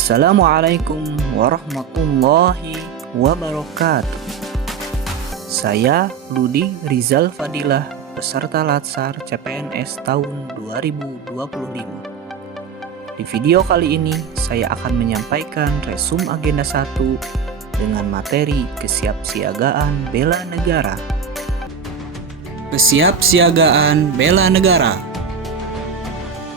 Assalamualaikum warahmatullahi wabarakatuh. Saya Ludi Rizal Fadilah, peserta Latsar CPNS tahun 2025. Di video kali ini saya akan menyampaikan resum agenda 1 dengan materi kesiapsiagaan bela negara. Kesiapsiagaan bela negara.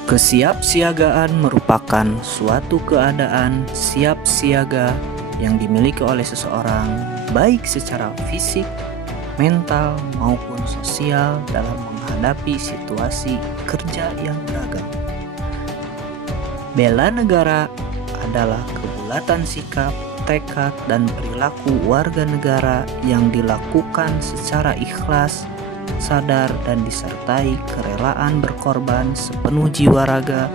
Kesiapsiagaan merupakan suatu keadaan siap siaga yang dimiliki oleh seseorang baik secara fisik, mental maupun sosial dalam menghadapi situasi kerja yang beragam. Bela negara adalah kebulatan sikap, tekad, dan perilaku warga negara yang dilakukan secara ikhlas, sadar, dan disertai kerelaan berkorban sepenuh jiwa raga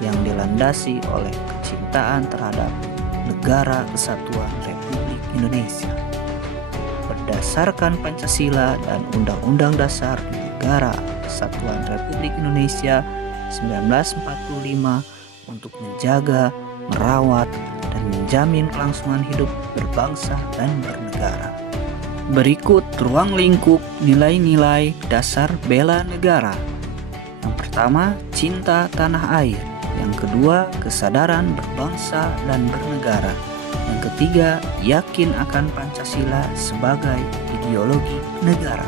yang dilandasi oleh kecintaan terhadap Negara Kesatuan Republik Indonesia berdasarkan Pancasila dan Undang-Undang Dasar Negara Kesatuan Republik Indonesia 1945 untuk menjaga, merawat, dan menjamin kelangsungan hidup berbangsa dan bernegara. Berikut ruang lingkup nilai-nilai dasar bela negara. Yang pertama, cinta tanah air. Yang kedua, kesadaran berbangsa dan bernegara. Yang ketiga, yakin akan Pancasila sebagai ideologi negara.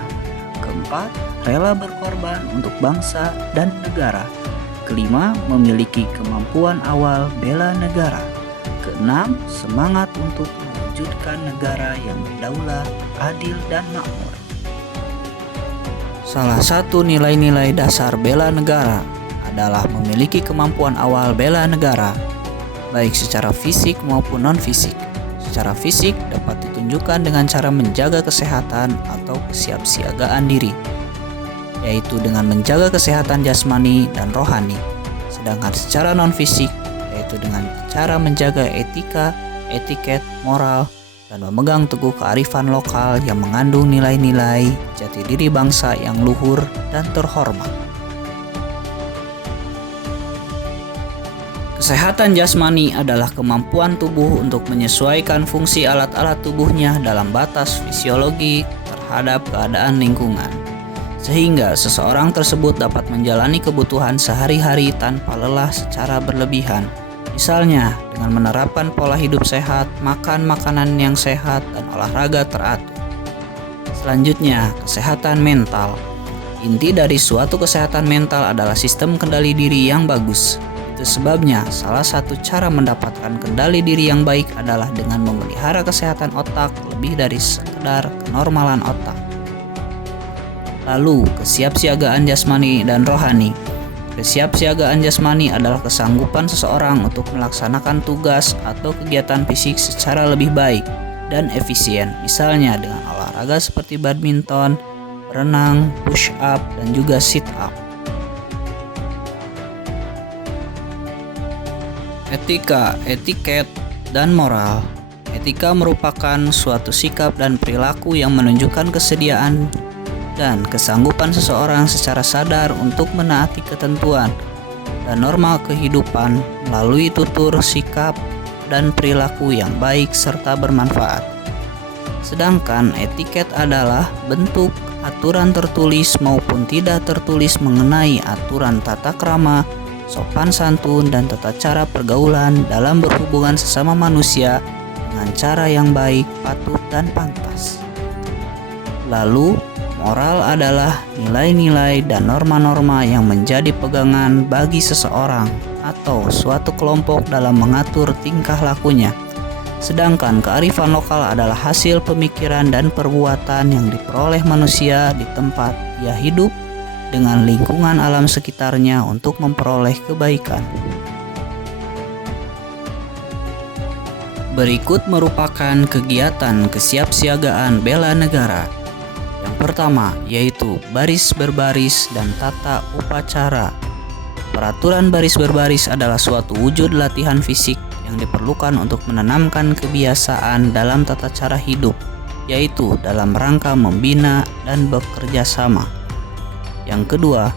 Keempat, rela berkorban untuk bangsa dan negara. Kelima, memiliki kemampuan awal bela negara. Keenam, semangat untuk mewujudkan negara yang berdaulat, adil, dan makmur. Salah satu nilai-nilai dasar bela negara adalah memiliki kemampuan awal bela negara, baik secara fisik maupun non-fisik. Secara fisik dapat ditunjukkan dengan cara menjaga kesehatan atau kesiapsiagaan diri, yaitu dengan menjaga kesehatan jasmani dan rohani. Sedangkan secara non-fisik yaitu dengan cara menjaga etika, etiket, moral, dan memegang teguh kearifan lokal yang mengandung nilai-nilai jati diri bangsa yang luhur dan terhormat. Kesehatan jasmani adalah kemampuan tubuh untuk menyesuaikan fungsi alat-alat tubuhnya dalam batas fisiologi terhadap keadaan lingkungan, sehingga seseorang tersebut dapat menjalani kebutuhan sehari-hari tanpa lelah secara berlebihan. Misalnya, dengan menerapkan pola hidup sehat, makan makanan yang sehat, dan olahraga teratur. Selanjutnya, kesehatan mental. Inti dari suatu kesehatan mental adalah sistem kendali diri yang bagus. Itu sebabnya, salah satu cara mendapatkan kendali diri yang baik adalah dengan memelihara kesehatan otak lebih dari sekedar kenormalan otak. Lalu, kesiapsiagaan jasmani dan rohani. Kesiapsiagaan jasmani adalah kesanggupan seseorang untuk melaksanakan tugas atau kegiatan fisik secara lebih baik dan efisien, misalnya dengan olahraga seperti badminton, berenang, push up, dan juga sit up. Etika, etiket, dan moral. Etika merupakan suatu sikap dan perilaku yang menunjukkan kesediaan dan kesanggupan seseorang secara sadar untuk menaati ketentuan dan norma kehidupan melalui tutur, sikap, dan perilaku yang baik serta bermanfaat. Sedangkan etiket adalah bentuk aturan tertulis maupun tidak tertulis mengenai aturan tata krama, sopan santun, dan tata cara pergaulan dalam berhubungan sesama manusia dengan cara yang baik, patut, dan pantas. Lalu, moral adalah nilai-nilai dan norma-norma yang menjadi pegangan bagi seseorang atau suatu kelompok dalam mengatur tingkah lakunya. Sedangkan kearifan lokal adalah hasil pemikiran dan perbuatan yang diperoleh manusia di tempat ia hidup dengan lingkungan alam sekitarnya untuk memperoleh kebaikan. Berikut merupakan kegiatan kesiapsiagaan bela negara. Yang pertama yaitu baris berbaris dan tata upacara. Peraturan baris berbaris adalah suatu wujud latihan fisik yang diperlukan untuk menanamkan kebiasaan dalam tata cara hidup, yaitu dalam rangka membina dan bekerja sama. Yang kedua,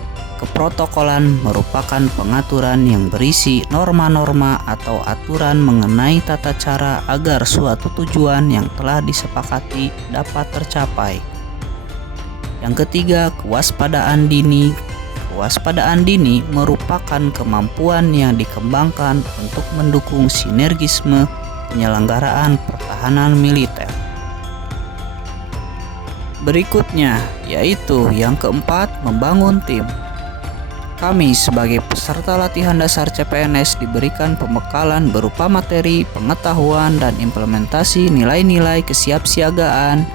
keprotokolan merupakan pengaturan yang berisi norma-norma atau aturan mengenai tata cara agar suatu tujuan yang telah disepakati dapat tercapai. Yang ketiga, kewaspadaan dini. Kewaspadaan dini merupakan kemampuan yang dikembangkan untuk mendukung sinergisme penyelenggaraan pertahanan militer. Berikutnya, yaitu yang keempat, membangun tim. Kami sebagai peserta latihan dasar CPNS diberikan pembekalan berupa materi, pengetahuan, dan implementasi nilai-nilai kesiapsiagaan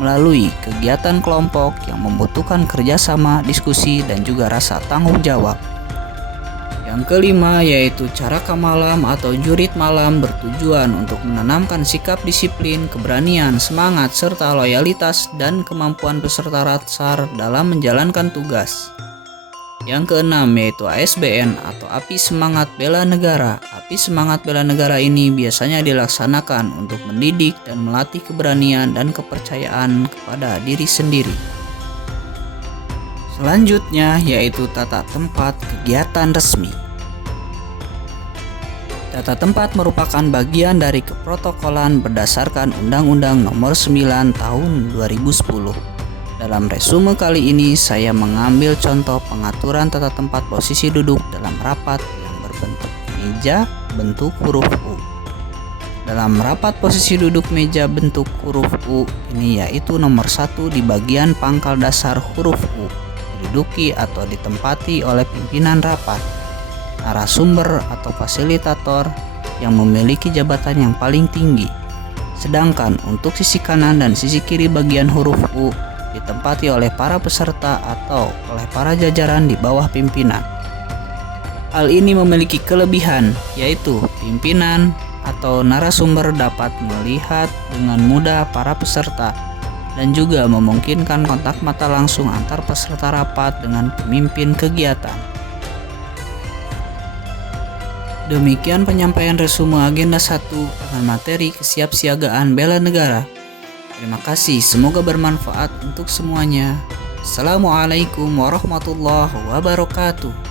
melalui kegiatan kelompok yang membutuhkan kerjasama, diskusi, dan juga rasa tanggung jawab. Yang kelima yaitu caraka malam atau jurit malam bertujuan untuk menanamkan sikap disiplin, keberanian, semangat, serta loyalitas dan kemampuan peserta latsar dalam menjalankan tugas. Yang keenam yaitu ASBN atau Api Semangat Bela Negara. Api Semangat Bela Negara ini biasanya dilaksanakan untuk mendidik dan melatih keberanian dan kepercayaan kepada diri sendiri. Selanjutnya yaitu tata tempat kegiatan resmi. Tata tempat merupakan bagian dari keprotokolan berdasarkan Undang-Undang Nomor 9 Tahun 2010. Dalam resume kali ini saya mengambil contoh pengaturan tata tempat posisi duduk dalam rapat yang berbentuk meja bentuk huruf U. Dalam rapat posisi duduk meja bentuk huruf U ini yaitu nomor 1 di bagian pangkal dasar huruf U, diduduki atau ditempati oleh pimpinan rapat, narasumber atau fasilitator yang memiliki jabatan yang paling tinggi. Sedangkan untuk sisi kanan dan sisi kiri bagian huruf U ditempati oleh para peserta atau oleh para jajaran di bawah pimpinan. Hal ini memiliki kelebihan, yaitu pimpinan atau narasumber dapat melihat dengan mudah para peserta dan juga memungkinkan kontak mata langsung antar peserta rapat dengan pemimpin kegiatan. Demikian penyampaian resume agenda 1 dengan materi kesiapsiagaan bela negara. Terima kasih, semoga bermanfaat untuk semuanya. Assalamualaikum warahmatullahi wabarakatuh.